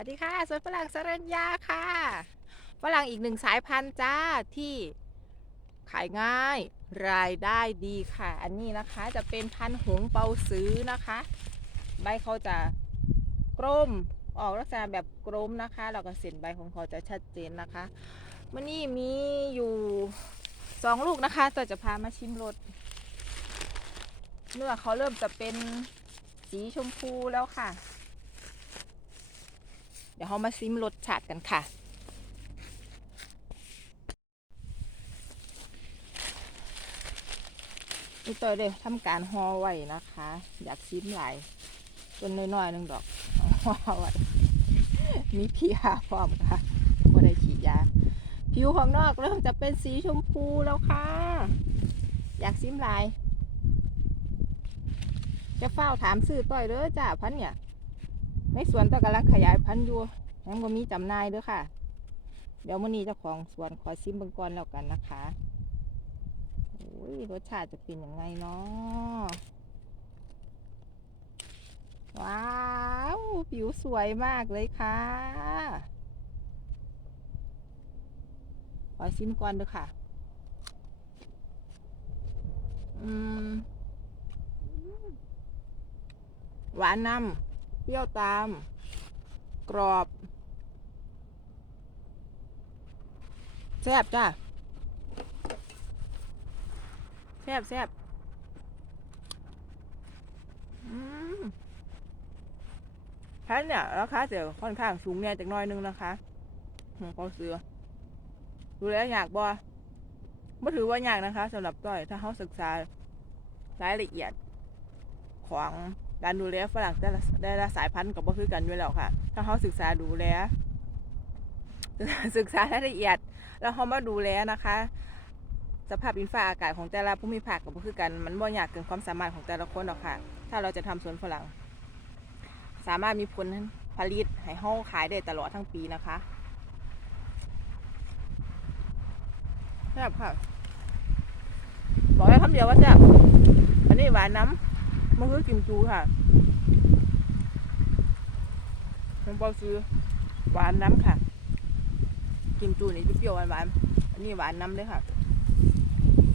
วัสดีค่ะสวนฝรั่งสรัญญาค่ะ ฝรั่งอีกหนึ่งสายพันธุ์จ้าที่ขายง่ายรายได้ดีค่ะ อันนี้นะคะจะเป็นพันธุ์หงเปาซื้อนะคะ ใบเขาจะกลมออกลักษณะแบบกลมนะคะแล้วก็เส้นใบของเขาจะชัดเจนนะคะมันนี่มีอยู่สองลูกนะคะตัวจะพามาชิมรสเนื้อเขาเริ่มจะเป็นสีชมพูแล้วค่ะ เดี๋ยวเรามาซิมรสชาติกันค่ะ นี่ตัวเดียวทำการห่อไว้นะคะ อยากซิมหลายจนน้อยๆหนึงดอกห่อไว้มีพียาพร้อมค่ะก็ได้ฉีดยา ผิวของนอกเริ่มจะเป็นสีชมพูแล้วค่ะ อยากซิมหลาย จะเฝ้าถามซื้อต่อยเด้อจ้าพันเนี่ย ในสวนตะกำลังขยายพันธุ์อยู่ยังก็มีจำหน่ายเด้วยค่ะ เดี๋ยวมื้อนี้เจ้าของสวนขอซิมเบิ่งก่อนแล้วกันนะคะโอ้ยรสชาติจะเป็นยังไงเนาะว้าวผิวสวยมากเลยค่ะ ขอซิมก่อนเด้วยค่ะ อืมหวานนำ ปรี้ยวตาม กรอบแซ่บจ้าแซ่บแซ่บอืมพันเนี่ยราคาจะค่อนข้างสูงแน่จากน้อยนึงนะคะหงเปาเสือดูแลอยากบ่ไม่ถือว่ายากนะคะสำหรับต้อยถ้าเขาศึกษารายละเอียดของ การดูแลฝรั่งแต่ละแต่ละสายพันธุ์กับบ่คือกันอยู่แล้วค่ะ ถ้าเขาศึกษาดูแลศึกษารายละเอียด แล้วเขามาดูแลนะคะ สภาพดินฟ้าอากาศของแต่ละภูมิภาคกับบ่คือกัน มันบ่ยากเกินความสามารถของแต่ละคนหรอกค่ะ ถ้าเราจะทำสวนฝรั่ง สามารถมีผลผลิตให้เฮาขายได้ตลอดทั้งปีนะคะแซ่บค่ะ บอกให้คำเดียวว่าแซ่บอันนี้หวานน้ำ มันคือกิมจูค่ะผมบอกซื้อหวานน้ำค่ะ กิมจูนี่เปรี้ยวๆหวานๆ อันนี้หวานน้ำเลยค่ะ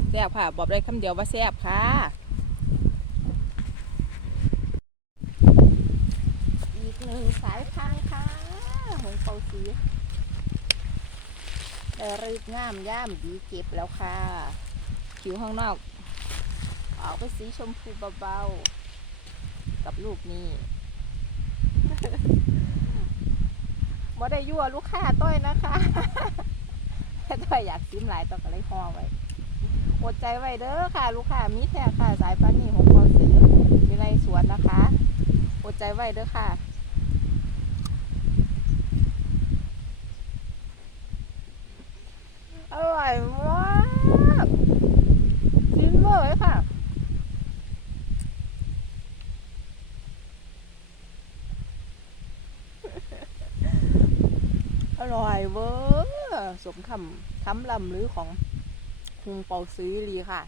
แซ่บค่ะ บอกได้คำเดียวว่าแซ่บค่ะอีกหนึ่งสายพันธุ์ค่ะหงเปาสีได้รีบงามย่ามดีเก็บแล้วค่ะ ผิวข้างนอก ออกไปสีชมพูเบาๆ กับลูกนี้บ่ได้ยั่วลูกค้าต้อยนะคะต้อยอยากซิมหลายต้อก็เลยห่อไว้อดใจไว้เด้อค่ะ ลูกค้ามีแท้ค่ะ สายปานนี่ของเขาสีอยู่ในสวนนะคะอดใจไว้เด้อค่ะอร่อยมากจิ้มเลยค่ะ อร่อยเวอร์สมคำคำลำลือของคุงเปาซื้อลีค่ะ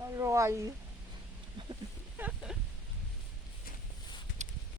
อร่อย